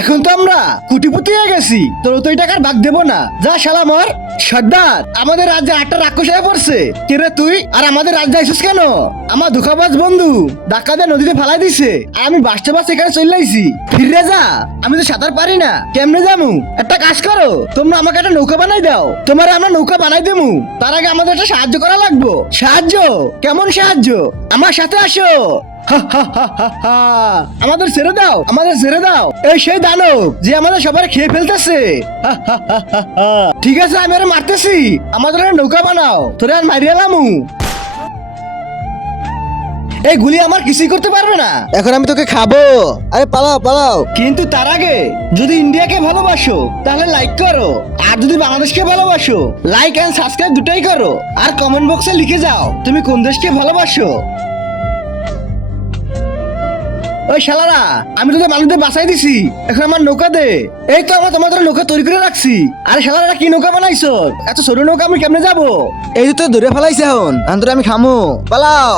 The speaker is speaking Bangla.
এখন তো আমরা কোটিপতি হয়ে গেছি, তোর তো এই টাকার ভাগ দেবো না। যা শালা মর। সর্দার, আমাদের রাজ্যে একটা রাক্ষস হয়ে পড়ছে। কে রে তুই? আর আমাদের রাজ্যে আইসিস কেন? আমার ধোকাবাজ বন্ধু ডাক্কা দিয়ে নদীতে ফেলাই দিছে, আর আমি বাঁচতে বাঁচতে এখানে চলে আইছি। ফিরে যা, আমি তো সাঁতার পারি না, কেমনে যামু? একটা কাজ করো, তোমরা আমাকে একটা নৌকা বানাই দাও, তোমার আমরা নৌকা বানাই দেবো। তার আগে আমাদের একটা সাহায্য করা লাগবো। সাহায্য? কেমন সাহায্য? আমার সাথে আসো। আমাদের ছেড়ে দাও, আমাদের ছেড়ে দাও। এই সেই দানব যে আমাদের সবাই খেয়ে ফেলতেছে। ঠিক আছে, আমি আর মারতেছি, আমাদের একটা নৌকা বানাও, তোরে আর মারিয়ালামু। এই গুলি আমার কিছুই করতে পারবে না। এখন আমি তোকে খাবো। আরে পালাও পালাও। কিন্তু তার আগে যদি ইন্ডিয়াকে ভালোবাসো তাহলে লাইক করো, আর যদি বাংলাদেশকে ভালোবাসো লাইক এন্ড সাবস্ক্রাইব দুটাই করো, আর কমেন্ট বক্সে লিখে যাও তুমি কোন দেশকে ভালোবাসো। ওই শালারা, আমি তোদের মানুষদের বাঁচাই দিছি, এখন আমার নৌকা দে। এই তো আমার তোমাদের নৌকা তৈরি করে রাখছি। আরে শালারা, কি নৌকা বানাইছো? এত ছোট নৌকা আমি কেমনে যাবো? এই তো ধরে ফেলাইছে এখন, আন্তরে আমি খামো। পালাও।